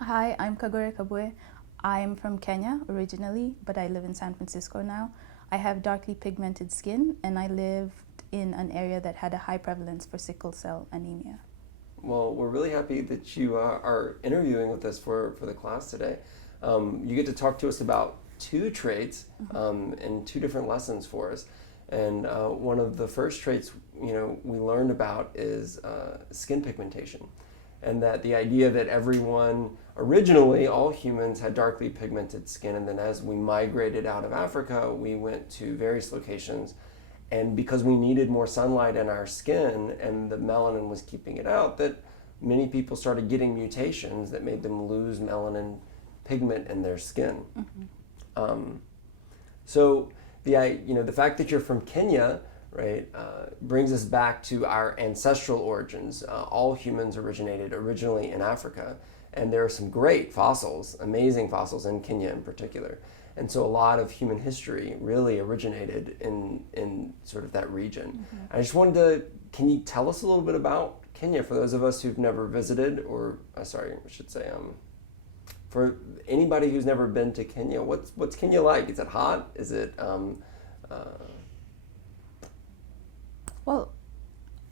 Hi, I'm Kagure Kabue. I'm from Kenya originally, but I live in San Francisco now. I have darkly pigmented skin, and I lived in an area that had a high prevalence for sickle cell anemia. Well, we're really happy that you are interviewing with us for the class today. You get to talk to us about two traits and two different lessons for us. And one of the first traits we learned about is skin pigmentation, and that the idea that everyone originally all humans had darkly pigmented skin, and then as we migrated out of Africa, we went to various locations, and because we needed more sunlight in our skin and the melanin was keeping it out, that many people started getting mutations that made them lose melanin pigment in their skin. Um, so the fact that you're from Kenya, right, brings us back to our ancestral origins. All humans originated originally in Africa, and there are some great fossils, amazing fossils in Kenya in particular. And so a lot of human history really originated in sort of that region. I just wanted to, can you tell us a little bit about Kenya for those of us who've never visited, or sorry, I should say, for anybody who's never been to Kenya, what's Kenya like? Is it hot? Is it Well,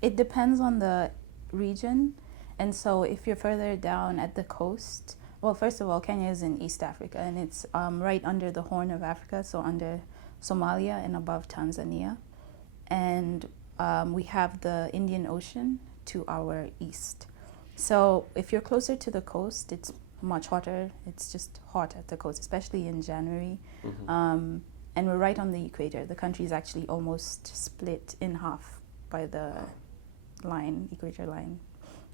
it depends on the region. And so if you're further down at the coast, well, first of all, Kenya is in East Africa, and it's right under the Horn of Africa, so under Somalia and above Tanzania. And we have the Indian Ocean to our east. So if you're closer to the coast, it's much hotter. It's just hot at the coast, especially in January. And we're right on the equator. The country is actually almost split in half by the equator line.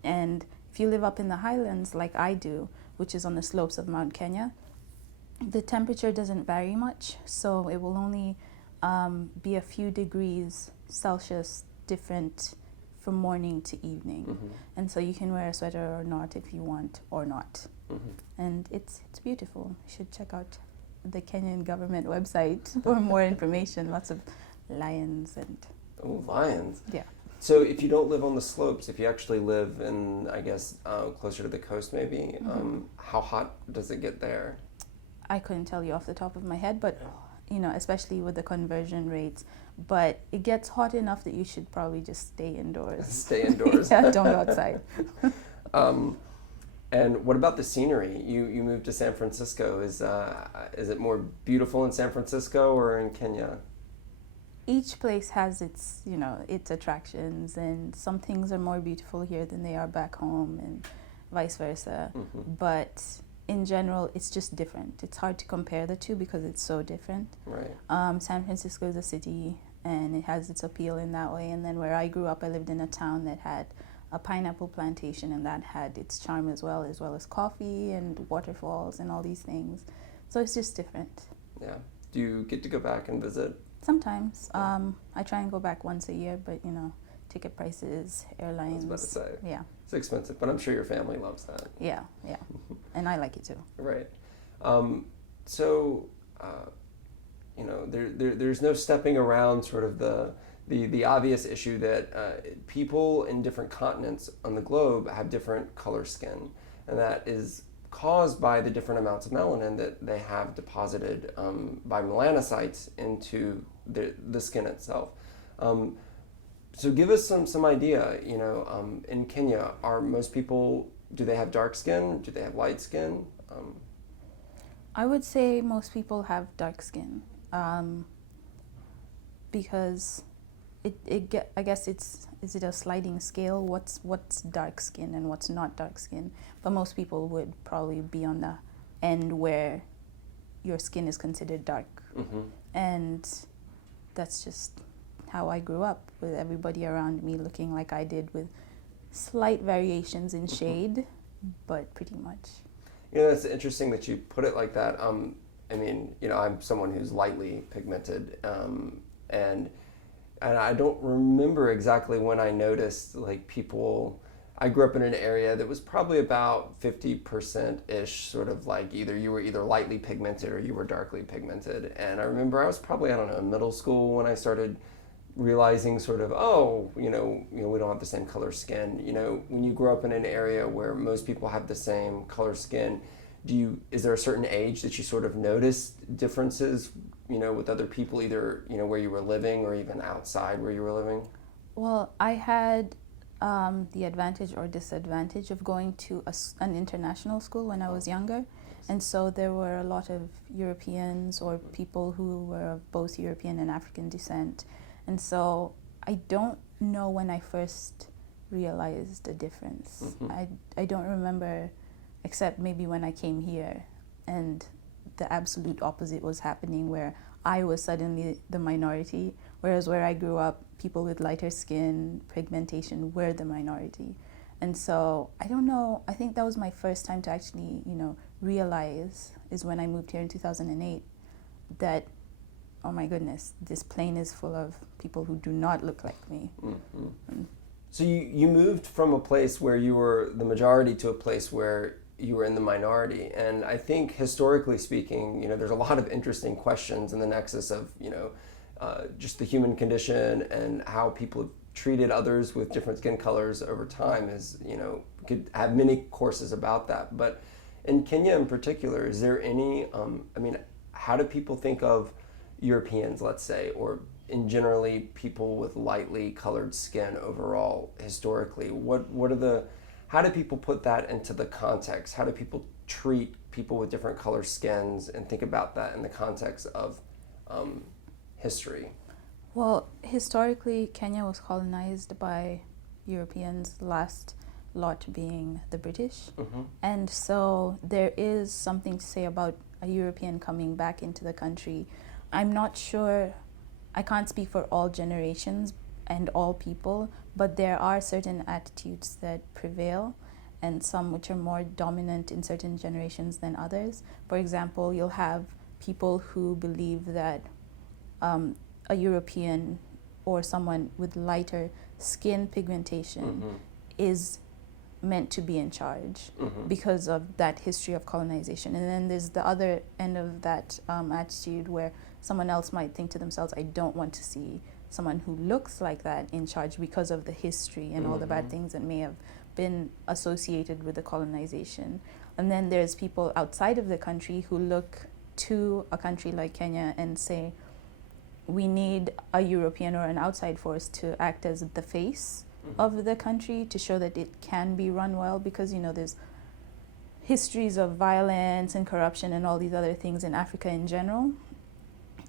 And if you live up in the highlands like I do, which is on the slopes of Mount Kenya, the temperature doesn't vary much, so it will only be a few degrees Celsius different from morning to evening. And so you can wear a sweater or not if you want, or not. And it's beautiful. You should check out the Kenyan government website for more information. Lots of lions and... Oh, lions. Yeah. So if you don't live on the slopes, if you actually live in, I guess, closer to the coast maybe, how hot does it get there? I couldn't tell you off the top of my head, but especially with the conversion rates. But it gets hot enough that you should probably just stay indoors. Stay indoors. Yeah, don't go outside. And what about the scenery? You moved to San Francisco. Is it more beautiful in San Francisco or in Kenya? Each place has its attractions, and some things are more beautiful here than they are back home, and vice versa. But in general, it's just different. It's hard to compare the two because it's so different. Right. San Francisco is a city, and it has its appeal in that way. And then where I grew up, I lived in a town that had a pineapple plantation, and that had its charm as well as coffee and waterfalls and all these things. So it's just different. Yeah. Do you get to go back and visit? Sometimes. I try and go back once a year, but ticket prices, airlines. I was about to say. Yeah. It's expensive, but I'm sure your family loves that. Yeah. And I like it too. Right. There's no stepping around sort of the obvious issue that people in different continents on the globe have different color skin, and that is caused by the different amounts of melanin that they have deposited by melanocytes into the skin itself. So give us some idea, in Kenya, are most people, do they have dark skin? Do they have light skin? I would say most people have dark skin because I guess is it a sliding scale? What's dark skin and what's not dark skin? But most people would probably be on the end where your skin is considered dark. And that's just how I grew up, with everybody around me looking like I did, with slight variations in shade, but pretty much. It's interesting that you put it like that. I'm someone who's lightly pigmented, and I don't remember exactly when I noticed, like, people. I grew up in an area that was probably about 50%-ish, sort of like you were either lightly pigmented or you were darkly pigmented. And I remember I was probably, I don't know, in middle school when I started realizing sort of, oh, we don't have the same color skin. When you grow up in an area where most people have the same color skin, is there a certain age that you sort of notice differences, with other people, either, where you were living or even outside where you were living? Well, I had the advantage or disadvantage of going to an international school when I was younger. And so there were a lot of Europeans or people who were of both European and African descent. And so I don't know when I first realized the difference. Mm-hmm. I don't remember, except maybe when I came here and the absolute opposite was happening, where I was suddenly the minority, whereas where I grew up, people with lighter skin, pigmentation were the minority. And so I don't know, I think that was my first time to actually, realize, is when I moved here in 2008, that, oh my goodness, this plane is full of people who do not look like me. Mm-hmm. So you moved from a place where you were the majority to a place where you were in the minority. And I think historically speaking, there's a lot of interesting questions in the nexus of, just the human condition and how people have treated others with different skin colors over time is, could have many courses about that. But in Kenya in particular, is there any, how do people think of Europeans, let's say, or in generally people with lightly colored skin overall historically? How do people put that into the context? How do people treat people with different color skins and think about that in the context of history? Well, historically, Kenya was colonized by Europeans, last lot being the British. Mm-hmm. And so there is something to say about a European coming back into the country. I'm not sure, I can't speak for all generations and all people, but there are certain attitudes that prevail and some which are more dominant in certain generations than others. For example, you'll have people who believe that a European or someone with lighter skin pigmentation Mm-hmm. is meant to be in charge Mm-hmm. because of that history of colonization. And then there's the other end of that attitude where someone else might think to themselves, I don't want to see someone who looks like that in charge because of the history and all the bad things that may have been associated with the colonization. And then there's people outside of the country who look to a country like Kenya and say, we need a European or an outside force to act as the face of the country to show that it can be run well, because there's histories of violence and corruption and all these other things in Africa in general.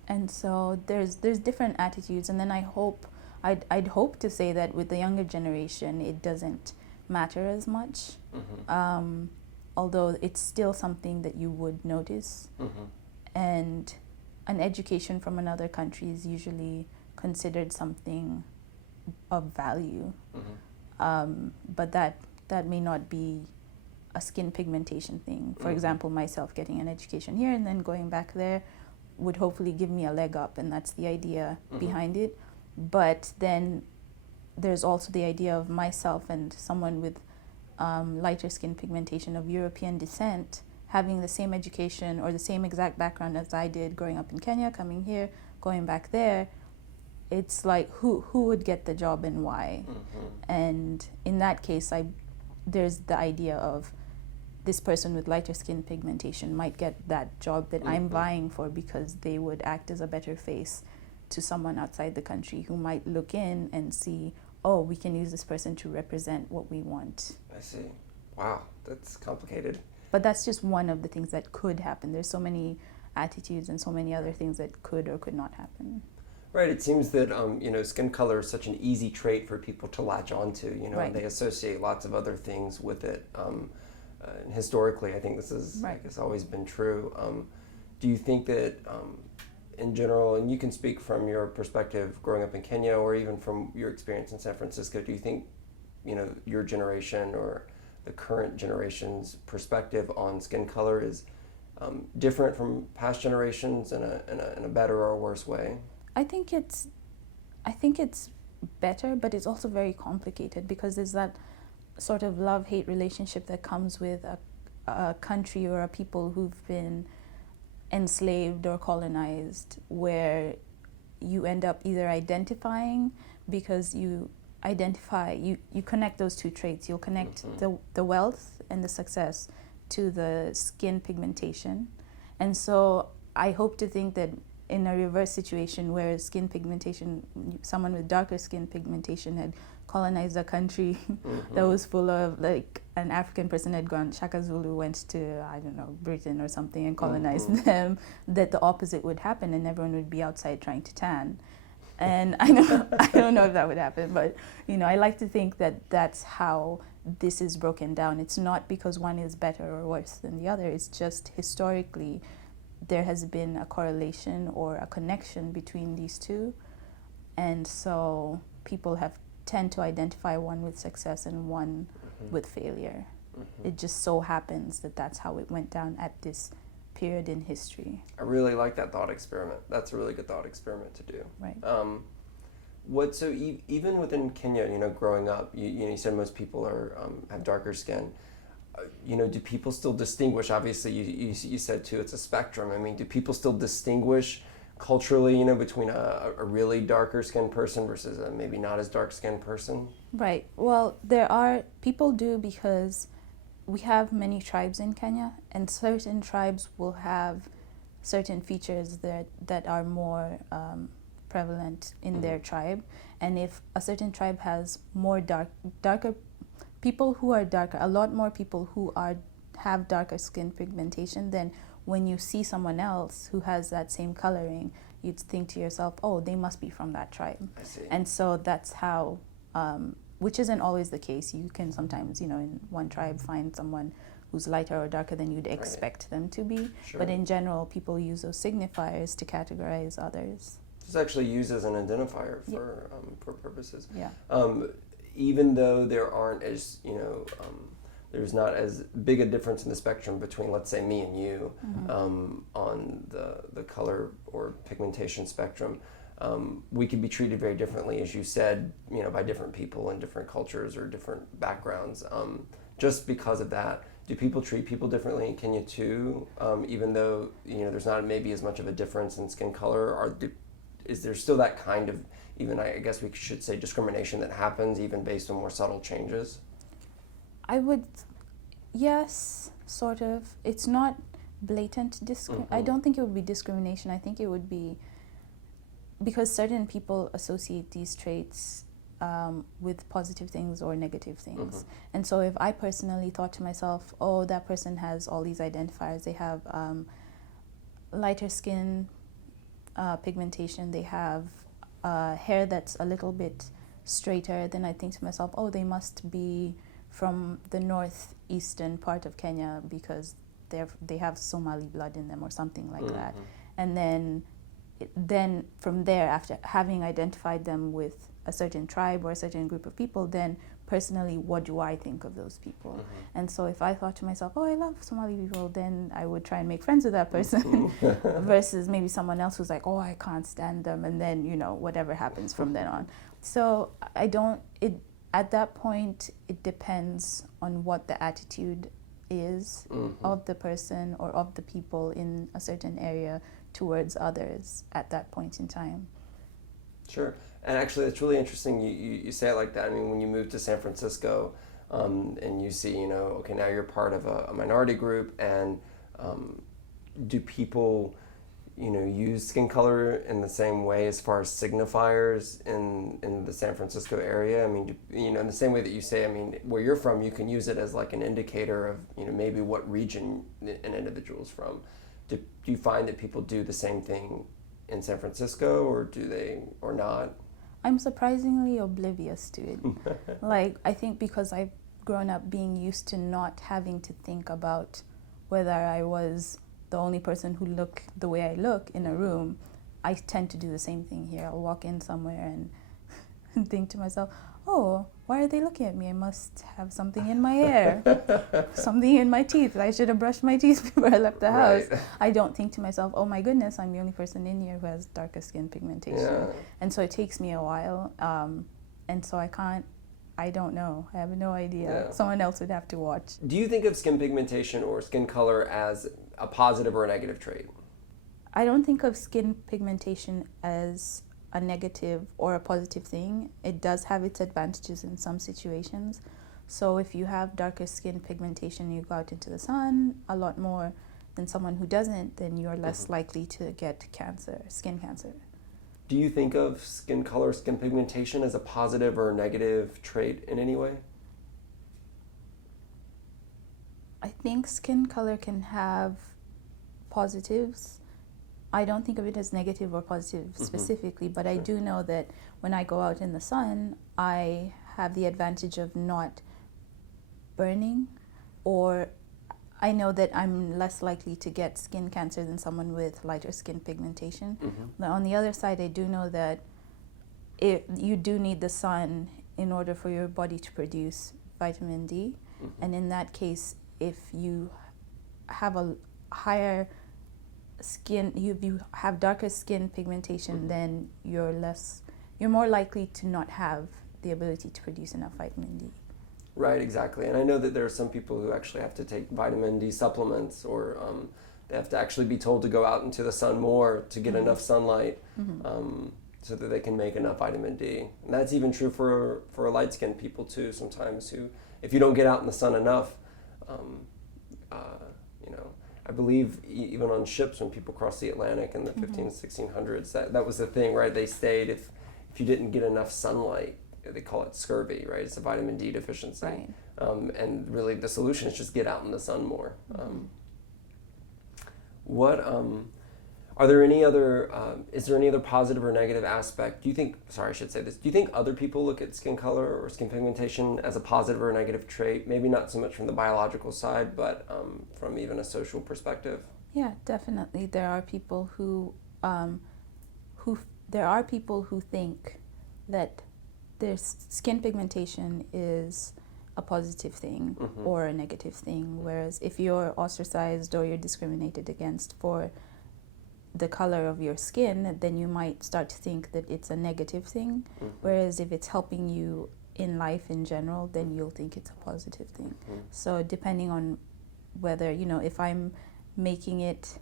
And so there's different attitudes, and then I'd hope to say that with the younger generation it doesn't matter as much, although it's still something that you would notice. And an education from another country is usually considered something of value, but that may not be a skin pigmentation thing. For example, myself getting an education here and then going back there would hopefully give me a leg up, and that's the idea behind it. But then there's also the idea of myself and someone with lighter skin pigmentation of European descent having the same education or the same exact background as I did growing up in Kenya, coming here, going back there. It's like who would get the job and why? And in that case, there's the idea of this person with lighter skin pigmentation might get that job that I'm vying for because they would act as a better face to someone outside the country who might look in and see, oh, we can use this person to represent what we want. I see. Wow, that's complicated. But that's just one of the things that could happen. There's so many attitudes and so many other things that could or could not happen. Right. It seems that skin color is such an easy trait for people to latch onto. Right. And they associate lots of other things with it. And historically, I think this is Right. has always been true. Do you think that, in general, and you can speak from your perspective growing up in Kenya or even from your experience in San Francisco, do you think, your generation or the current generation's perspective on skin color is different from past generations in a better or worse way? I think it's better, but it's also very complicated because there's that sort of love-hate relationship that comes with a country or a people who've been enslaved or colonized, where you end up either identifying, because you connect those two traits. You'll connect the wealth and the success to the skin pigmentation. And so I hope to think that in a reverse situation where skin pigmentation, someone with darker skin pigmentation had colonized a country that was full of, like, an African person had gone, Shaka Zulu went to, I don't know, Britain or something and colonized them, that the opposite would happen and everyone would be outside trying to tan. And I don't know if that would happen, but, you know, I like to think that that's how this is broken down. It's not because one is better or worse than the other. It's just historically there has been a correlation or a connection between these two. And so people tend to identify one with success and one with failure. It just so happens that that's how it went down at this period in history. I really like that thought experiment. That's a really good thought experiment to do. Right. Even within Kenya, you know, growing up, you said most people have darker skin. You know, do people still distinguish? Obviously, you said too, it's a spectrum. I mean, do people still distinguish culturally, you know, between a really darker skinned person versus a maybe not as dark skinned person? Right. Well, people do, because we have many tribes in Kenya, and certain tribes will have certain features that are more prevalent in their tribe. And if a certain tribe has more darker people who are darker, a lot more people who have darker skin pigmentation, then when you see someone else who has that same coloring, you'd think to yourself, oh, they must be from that tribe. I see. And so that's how, which isn't always the case. You can sometimes, you know, in one tribe find someone who's lighter or darker than you'd expect them to be. Sure. But in general, people use those signifiers to categorize others. It's actually used as an identifier for purposes. Yeah. Even though there aren't as, you know, there's not as big a difference in the spectrum between, let's say, me and you on the color or pigmentation spectrum, we could be treated very differently, as you said, you know, by different people in different cultures or different backgrounds. Just because of that, do people treat people differently in Kenya too? Even though, you know, there's not maybe as much of a difference in skin color, is there still that kind of, even I guess we should say, discrimination that happens even based on more subtle changes? Yes, sort of. It's not blatant I don't think it would be discrimination. I think it would be because certain people associate these traits with positive things or negative things. And so if I personally thought to myself, oh, that person has all these identifiers, they have lighter skin pigmentation, they have hair that's a little bit straighter, then I think to myself, oh, they must be from the northeastern part of Kenya because they have Somali blood in them or something like that. And then from there, after having identified them with a certain tribe or a certain group of people, then personally, what do I think of those people? And so if I thought to myself, oh, I love Somali people, then I would try and make friends with that person versus maybe someone else who's like, oh, I can't stand them, and then, you know, whatever happens from then on. So at that point, it depends on what the attitude is of the person or of the people in a certain area towards others at that point in time. Sure. And actually, it's really interesting you say it like that. I mean, when you move to San Francisco and you see, you know, okay, now you're part of a minority group, and do people, you know, use skin color in the same way as far as signifiers in the San Francisco area? I mean, you know, in the same way that you say, I mean, where you're from, you can use it as like an indicator of, you know, maybe what region an individual's from. Do you find that people do the same thing in San Francisco, or do they, or not? I'm surprisingly oblivious to it. Like, I think because I've grown up being used to not having to think about whether I was the only person who looked the way I look in a room, I tend to do the same thing here. I'll walk in somewhere and think to myself, oh, why are they looking at me? I must have something in my hair, something in my teeth. I should have brushed my teeth before I left the house. Right. I don't think to myself, oh my goodness, I'm the only person in here who has darker skin pigmentation. Yeah. And so it takes me a while. And so I don't know. I have no idea. Yeah. Someone else would have to watch. Do you think of skin pigmentation or skin color as a positive or a negative trait? I don't think of skin pigmentation as a negative or a positive thing. It does have its advantages in some situations. So if you have darker skin pigmentation, you go out into the sun a lot more than someone who doesn't, then you're less likely to get cancer, skin cancer. Do you think of skin color, skin pigmentation as a positive or negative trait in any way? I think skin color can have positives. I don't think of it as negative or positive specifically, but I do know that when I go out in the sun, I have the advantage of not burning, or I know that I'm less likely to get skin cancer than someone with lighter skin pigmentation. But on the other side, I do know that you do need the sun in order for your body to produce vitamin D. And in that case, if you have a higher skin, you have darker skin pigmentation, then you're more likely to not have the ability to produce enough vitamin D. Right, exactly. And I know that there are some people who actually have to take vitamin D supplements, or they have to actually be told to go out into the sun more to get enough sunlight, so that they can make enough vitamin D. And that's even true for light-skinned people too sometimes, who, if you don't get out in the sun enough, I believe even on ships when people crossed the Atlantic in the 1600s, that was the thing, right? They stayed if you didn't get enough sunlight. They call it scurvy, right? It's a vitamin D deficiency. Right. And really the solution is just get out in the sun more. Are there any other, is there any other positive or negative aspect? Do you think other people look at skin color or skin pigmentation as a positive or a negative trait? Maybe not so much from the biological side, but from even a social perspective? Yeah, definitely. There are people who think that their skin pigmentation is a positive thing or a negative thing, whereas if you're ostracized or you're discriminated against for the color of your skin, then you might start to think that it's a negative thing, whereas if it's helping you in life in general, then you'll think it's a positive thing. So depending on whether, if I'm making it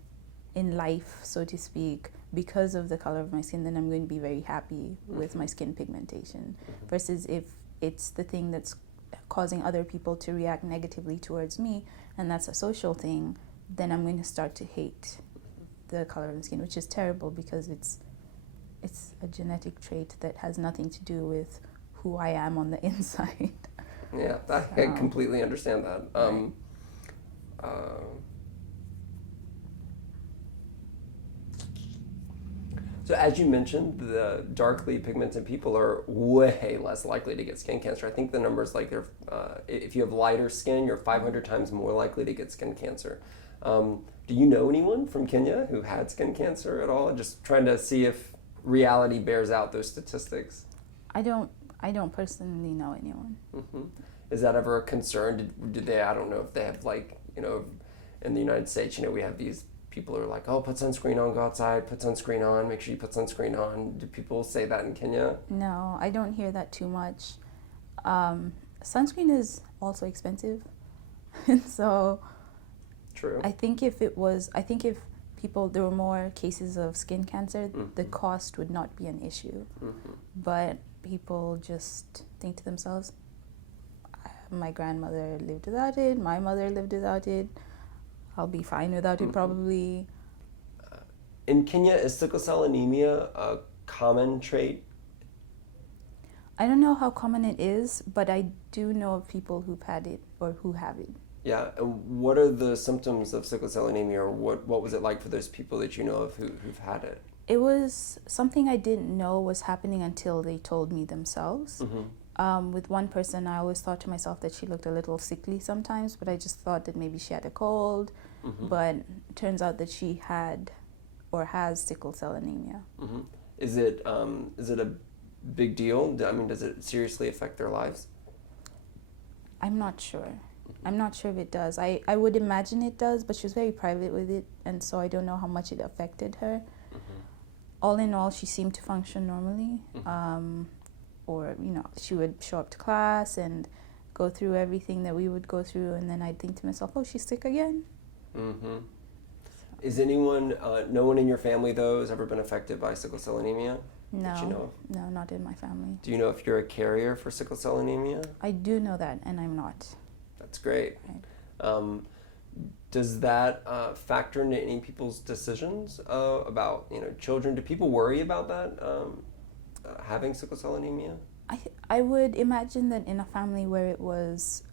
in life, so to speak, because of the color of my skin, then I'm going to be very happy with my skin pigmentation, versus if it's the thing that's causing other people to react negatively towards me, and that's a social thing, then I'm going to start to hate the color of the skin, which is terrible because it's a genetic trait that has nothing to do with who I am on the inside. Yeah, I completely understand that. So as you mentioned, the darkly pigmented people are way less likely to get skin cancer. I think the numbers, like if you have lighter skin, you're 500 times more likely to get skin cancer. Do you know anyone from Kenya who had skin cancer at all? Just trying to see if reality bears out those statistics. I don't personally know anyone. Is that ever a concern? Did they? I don't know if they have in the United States, we have these people who are like, oh, put sunscreen on, go outside, put sunscreen on, make sure you put sunscreen on. Do people say that in Kenya? No, I don't hear that too much. Sunscreen is also expensive, so. True. I think if there were more cases of skin cancer, the cost would not be an issue. But people just think to themselves, my grandmother lived without it, my mother lived without it, I'll be fine without it probably. In Kenya, is sickle cell anemia a common trait? I don't know how common it is, but I do know of people who've had it or who have it. Yeah, what are the symptoms of sickle cell anemia, or what was it like for those people that you know of who've had it? It was something I didn't know was happening until they told me themselves. With one person, I always thought to myself that she looked a little sickly sometimes, but I just thought that maybe she had a cold. But it turns out that she had or has sickle cell anemia. Is it a big deal? I mean, does it seriously affect their lives? I'm not sure. I'm not sure if it does. I would imagine it does, but she was very private with it, and so I don't know how much it affected her. All in all, she seemed to function normally. Or, she would show up to class and go through everything that we would go through, and then I'd think to myself, oh, she's sick again. Is anyone, no one in your family, though, has ever been affected by sickle cell anemia? that you know of? No, not in my family. Do you know if you're a carrier for sickle cell anemia? I do know that, and I'm not. That's great. Right. Does that factor into any people's decisions about children? Do people worry about that, having sickle cell anemia? I would imagine that in a family where it was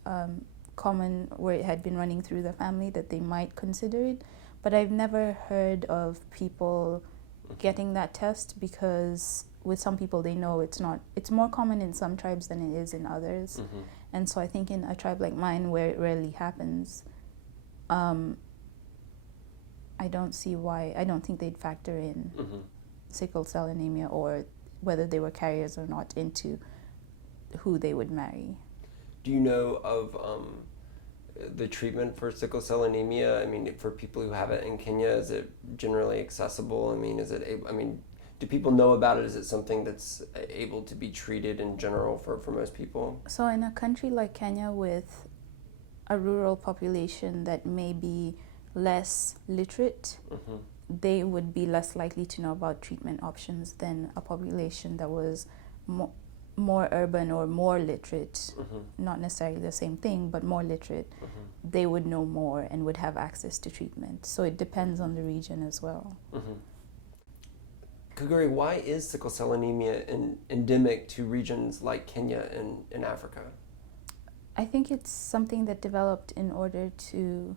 common, where it had been running through the family, that they might consider it. But I've never heard of people getting that test, because with some people they know it's not. It's more common in some tribes than it is in others. Mm-hmm. And so I think in a tribe like mine, where it rarely happens, I don't see why. I don't think they'd factor in sickle cell anemia, or whether they were carriers or not, into who they would marry. Do you know of the treatment for sickle cell anemia? I mean, for people who have it in Kenya, is it generally accessible? I mean, do people know about it? Is it something that's able to be treated in general for most people? So in a country like Kenya, with a rural population that may be less literate, they would be less likely to know about treatment options than a population that was more urban or more literate. Not necessarily the same thing, but more literate. They would know more and would have access to treatment. So it depends on the region as well. Kagure, why is sickle cell anemia endemic to regions like Kenya and in Africa? I think it's something that developed in order to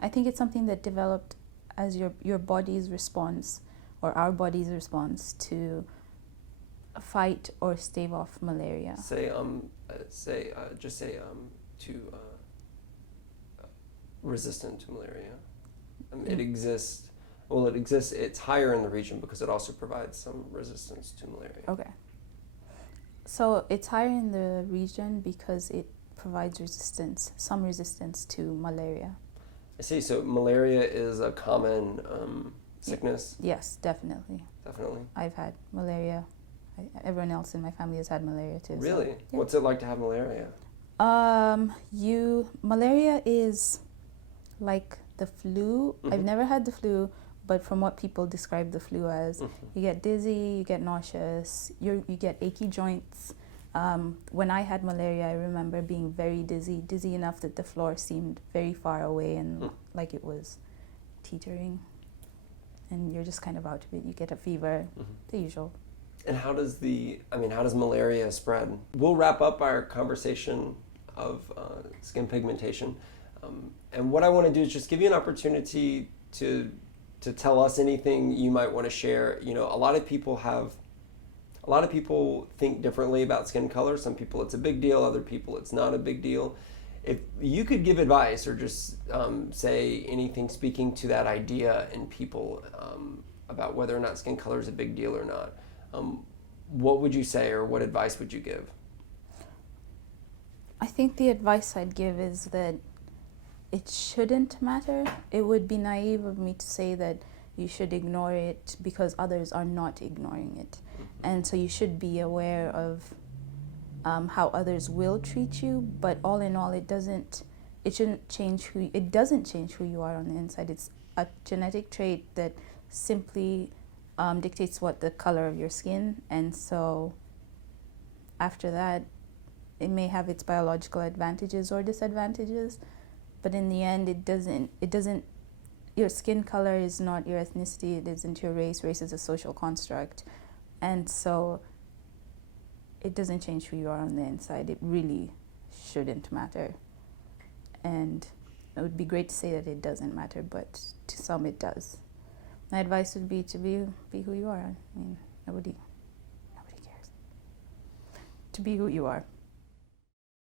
I think it's something that developed as your body's response, or our body's response, to fight or stave off malaria. Resistant to malaria. It exists. Well, it exists. It's higher in the region because it also provides some resistance to malaria. Okay. So it's higher in the region because it provides some resistance to malaria. I see. So malaria is a common sickness? Yes, definitely. Definitely. I've had malaria. Everyone else in my family has had malaria too. Really? So, yeah. What's it like to have malaria? Malaria is like the flu. I've never had the flu, but from what people describe the flu as, you get dizzy, you get nauseous, you get achy joints. When I had malaria, I remember being very dizzy enough that the floor seemed very far away and like it was teetering. And you're just kind of out of it. You get a fever, the usual. And how does malaria spread? We'll wrap up our conversation of skin pigmentation. And what I want to do is just give you an opportunity to tell us anything you might want to share. A lot of people think differently about skin color. Some people it's a big deal, other people it's not a big deal. If you could give advice or just say anything speaking to that idea in people about whether or not skin color is a big deal or not, what would you say, or what advice would you give? I think the advice I'd give is that it shouldn't matter. It would be naive of me to say that you should ignore it because others are not ignoring it. And so you should be aware of how others will treat you, but all in all, it doesn't change who you are on the inside. It's a genetic trait that simply dictates what the color of your skin, and so after that, it may have its biological advantages or disadvantages, but in the end, it doesn't. Your skin color is not your ethnicity. It isn't your race. Race is a social construct, and so it doesn't change who you are on the inside. It really shouldn't matter. And it would be great to say that it doesn't matter, but to some it does. My advice would be to be who you are. I mean, nobody cares. To be who you are.